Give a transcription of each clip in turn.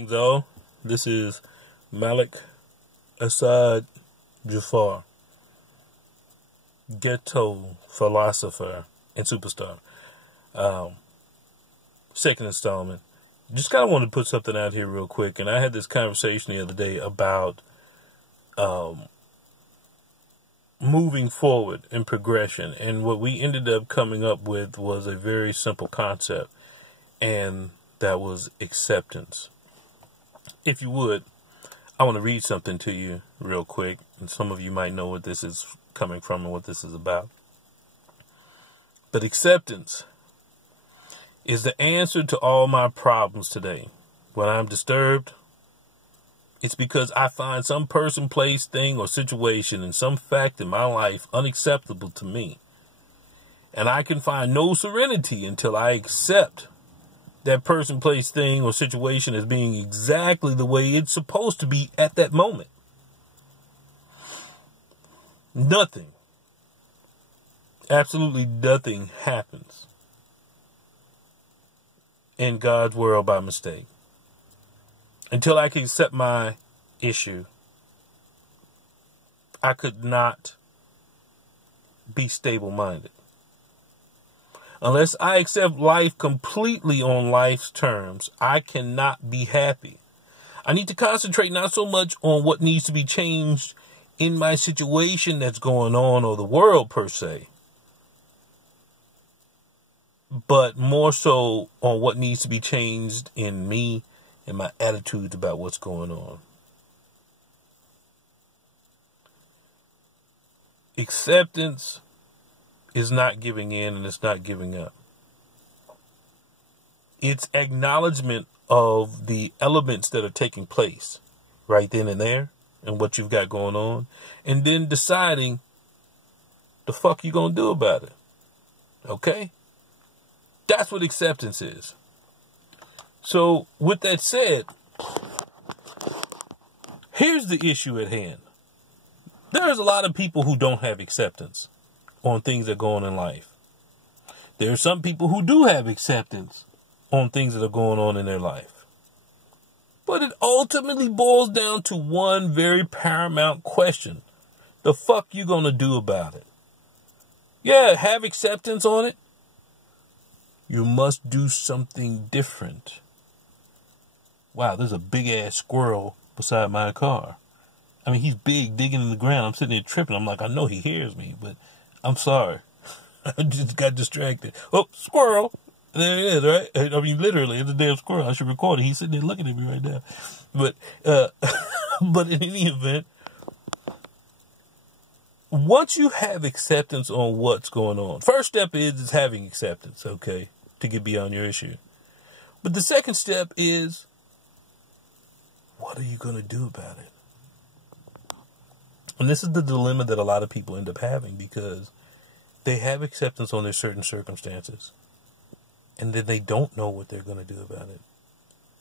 Greetings all. This is Malik Assad Jafar, ghetto philosopher and superstar. Second installment. Just kind of wanted to put something out here real quick. And I had this conversation the other day about moving forward in progression. And what we ended up coming up with was a very simple concept. And that was acceptance. If you would, I want to read something to you real quick. And some of you might know what this is coming from and what this is about. But acceptance is the answer to all my problems today. When I'm disturbed, it's because I find some person, place, thing, or situation and some fact in my life unacceptable to me. And I can find no serenity until I accept that person, place, thing, or situation as being exactly the way it's supposed to be at that moment. Nothing, absolutely nothing happens in God's world by mistake. Until I can accept my issue, I could not be stable-minded. Unless I accept life completely on life's terms, I cannot be happy. I need to concentrate not so much on what needs to be changed in my situation that's going on or the world per se, but more so on what needs to be changed in me and my attitudes about what's going on. Acceptance is not giving in and it's not giving up. It's acknowledgement of the elements that are taking place right then and there and what you've got going on, and then deciding the fuck you gonna do about it. Okay? That's what acceptance is. So with that said, here's the issue at hand. There's a lot of people who don't have acceptance on things that go on in life. There are some people who do have acceptance on things that are going on in their life. But it ultimately boils down to one very paramount question. The fuck you gonna do about it? Yeah, have acceptance on it. You must do something different. Wow, there's a big ass squirrel beside my car. I mean, he's big, digging in the ground. I'm sitting there tripping. I'm like, I know he hears me, but I'm sorry. I just got distracted. Oh, squirrel. There it is, right? I mean, literally, it's a damn squirrel. I should record it. He's sitting there looking at me right now. But, but in any event, once you have acceptance on what's going on, first step is having acceptance, okay, to get beyond your issue. But the second step is, what are you going to do about it? And this is the dilemma that a lot of people end up having, because they have acceptance on their certain circumstances, and then they don't know what they're going to do about it.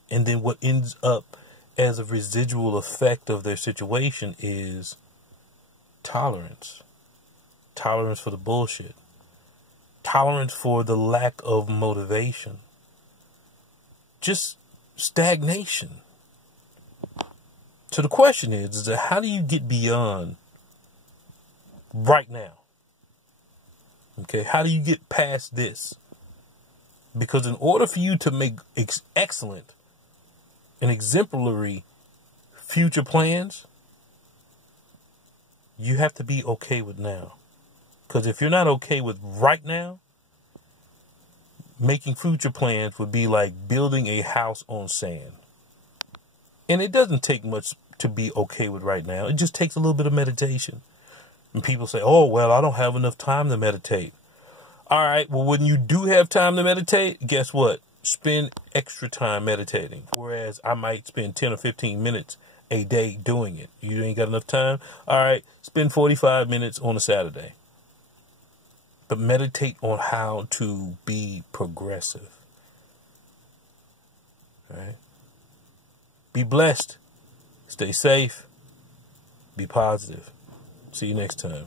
And then what ends up as a residual effect of their situation is tolerance. Tolerance for the bullshit. Tolerance for the lack of motivation. Just stagnation. So the question is that how do you get beyond right now? Okay, how do you get past this? Because in order for you to make excellent and exemplary future plans, you have to be okay with now. Because if you're not okay with right now, making future plans would be like building a house on sand. And it doesn't take much to be okay with right now. It just takes a little bit of meditation. And people say, oh, well, I don't have enough time to meditate. All right, well, when you do have time to meditate, guess what? Spend extra time meditating. Whereas I might spend 10 or 15 minutes a day doing it. You ain't got enough time? All right, spend 45 minutes on a Saturday. But meditate on how to be progressive. All right? Be blessed. Stay safe. Be positive. See you next time.